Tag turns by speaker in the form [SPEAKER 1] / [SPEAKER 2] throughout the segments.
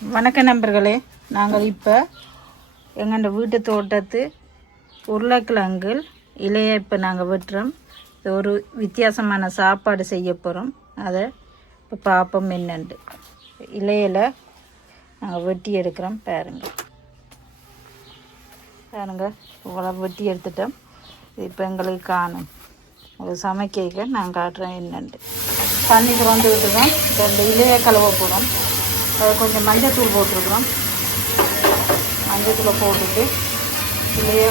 [SPEAKER 1] வணக்க நண்பர்களே நாங்கள் இப்போ எங்கள் வீட்டு தோட்டத்து உருளைக்கிழங்கில் இலையை இப்போ நாங்கள் வெட்டுறோம். இது ஒரு வித்தியாசமான சாப்பாடு செய்ய போகிறோம் அதை இப்போ பார்ப்போம் என்னண்டு. இலையில நாங்கள் வெட்டி எடுக்கிறோம் பாருங்கள் பாருங்கள் இவ்வளோ வெட்டி எடுத்துட்டோம். இது இப்போ எங்களுக்கு காணும். ஒரு சமைக்க நான் காட்டுறேன் என்னண்டு. தண்ணி குறைந்து விட்டுதான் இந்த இலையை கழுவ போகிறோம் கொஞ்சம் மஞ்சத்தூள் போட்டிருக்கிறோம். மஞ்சத்தூளை போட்டுட்டு இலையை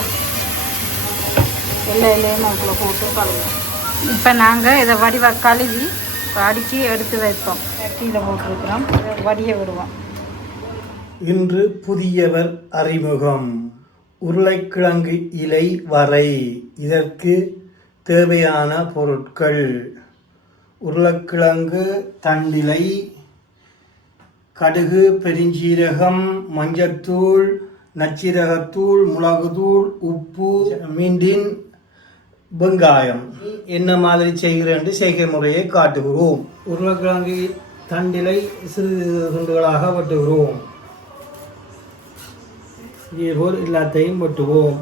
[SPEAKER 1] எல்லா இலையும் அதுக்குள்ளே போட்டு கழுவோம் இப்போ நாங்கள் இதை வடிவ கழுவி அடித்து எடுத்து வைப்போம். சட்டியில் போட்டிருக்கிறோம். வடிய விடுவோம்.
[SPEAKER 2] இன்று புதியவர் அறிமுகம். உருளைக்கிழங்கு இலை வரை. இதற்கு தேவையான பொருட்கள். உருளைக்கிழங்கு தண்டிலை கடுகு பெருஞ்சீரகம் மஞ்சத்தூள் நச்சீரகத்தூள் மிளகுத்தூள் உப்பு மீண்டின் வெங்காயம். என்ன மாதிரி செய்கிறேன் என்று செய்கை முறையை காட்டுகிறோம். உருளைக்கிழங்கு தண்டிலை சிறு துண்டுகளாக வெட்டுகிறோம். இதேபோல் எல்லாத்தையும் வெட்டுவோம்.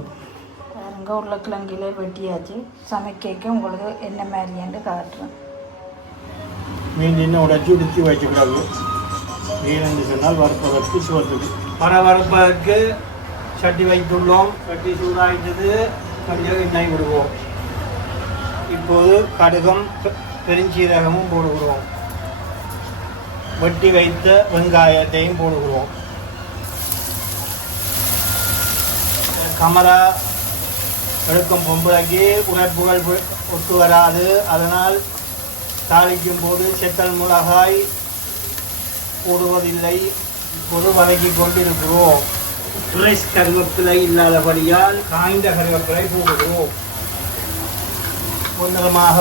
[SPEAKER 1] பாருங்க உருளைக்கிழங்கிலே வெட்டியாச்சு. சமைக்க உங்களுக்கு என்ன மாதிரியான்னு காட்டுறேன்.
[SPEAKER 2] மீன் உடச்சி உடிச்சு வச்சுக்கூடாது ஏனென்று சொன்னால் வறுப்பதற்கு சுவத்துக்கு பல சட்டி வைத்துள்ளோம். சட்டி சூடாகிட்டது கொஞ்சம் எண்ணெய் விடுவோம். இப்போது கடுகம் பெ- பெருஞ்சீரகமும் போடுகிறோம். வெட்டி வைத்த வெங்காயத்தையும் போடுகிறோம். கமரா எடுக்கும் பொம்பளைக்கு உணர்ப்புகள் ஒத்து வராது. அதனால் தாளிக்கும் போது செத்தல் மிளகாய் போடுவதில்லை இப்போது வதக்கி கொண்டிருக்கிறோம். ஃப்ரெஷ் கருவேப்பிலை இல்லாதபடியால் காய்ந்த கருவேப்பிலை போடுகிறோம். பொன்னரமாக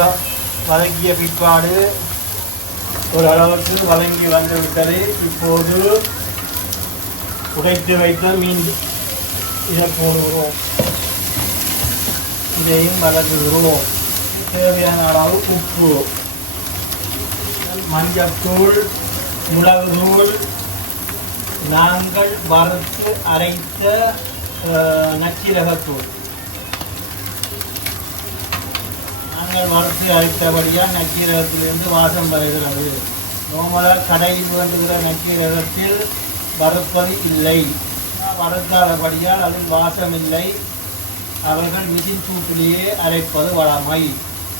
[SPEAKER 2] வதக்கிய பிற்பாடு ஓரளவுக்கு வதங்கி வந்துவிட்டது. இப்போது உடைத்து வைத்த மீன் இதை போடுகிறோம். இதையும் வதக்குகிறோம் தேவையான அளவு உப்பு மஞ்சத்தூள் மிளகுதூள் நாங்கள் வறுத்து அரைத்த அஹ், நாங்கள் வறுத்து அரைத்தபடியாக நச்சீரகத்திலிருந்து வாசம் வருகிறது. நோமலால் கடையில் வேண்டுகிற நச்சீரகத்தில் வறுப்பது இல்லை. வறுக்காதபடியால் அதில் வாசம் இல்லை. அவர்கள் மிஷின் சூட்டிலேயே அரைப்பது வழமை.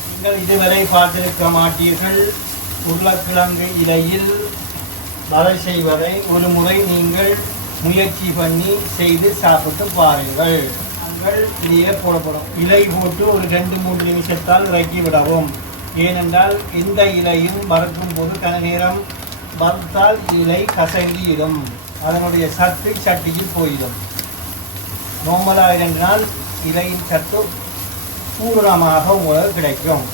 [SPEAKER 2] நீங்கள் இதுவரை பார்த்திருக்க மாட்டீர்கள். உருளைக்கிழங்கு இலையில் மழை செய்வதை ஒரு முறை நீங்கள் முயற்சி பண்ணி செய்து சாப்பிட்டு பாருங்கள். நாங்கள் இதையே போடப்படும். இலை போட்டு ஒரு ரெண்டு மூன்று நிமிஷத்தால் இறக்கி விடவும். ஏனென்றால் எந்த இலையும் வறுக்கும் போது கன நேரம் வறுத்தால் இலை கசங்கிடும் அதனுடைய சத்து சட்டியில் போயிடும். நோமலாக இருந்தால் இலையின் சத்து பூரணமாக உங்களுக்கு கிடைக்கும்.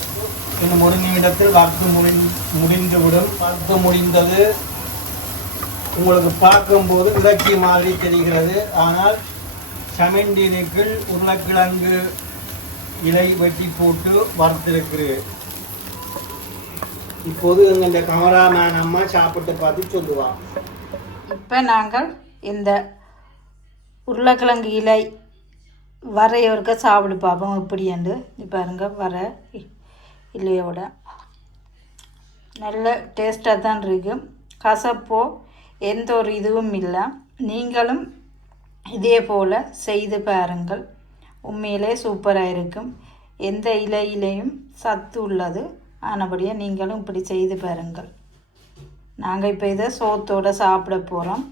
[SPEAKER 2] இன்னும் ஒரு நிமிடத்தில் வறுத்து முடி முடிந்துவிடும். வறுத்து முடிந்தது உங்களுக்கு பார்க்கும்போது இலக்கிய மாதிரி தெரிகிறது. ஆனால் சமண்டினுக்குள் உருளைக்கிழங்கு இலை வெட்டி போட்டு வறுத்திருக்கிறேன். இப்போது எங்கள் கமராமேன் அம்மா சாப்பிட்டு பார்த்து சொல்லுவான்
[SPEAKER 1] இப்போ நாங்கள் இந்த உருளைக்கிழங்கு இலை வரையவருக்க சாப்பிடு பார்ப்போம். எப்படியாண்டு என்று பாருங்க வர இ- இலையோட. நல்ல டேஸ்ட்டாக தான் இருக்குது கசப்போ எந்த ஒரு இதுவும் இல்லை. நீங்களும் இதே போல் செய்து பாருங்கள். உண்மையிலே சூப்பராக இருக்கும். எந்த இலையிலையும் சத்து உள்ளது. ஆனபடியாக நீங்களும் இப்படி செய்து பாருங்கள். நாங்கள் இப்போ இதை சோத்தோடு சாப்பிட போகிறோம்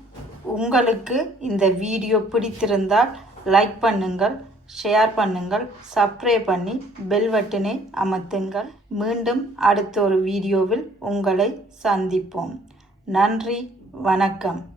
[SPEAKER 1] உங்களுக்கு இந்த வீடியோ பிடித்திருந்தால் லைக் பண்ணுங்கள் ஷேர் பண்ணுங்கள் சப்ஸ்கிரைப் பண்ணி பெல் பட்டனை அமர்த்துங்கள். மீண்டும் அடுத்த ஒரு வீடியோவில் உங்களை சந்திப்போம். நன்றி. வணக்கம்.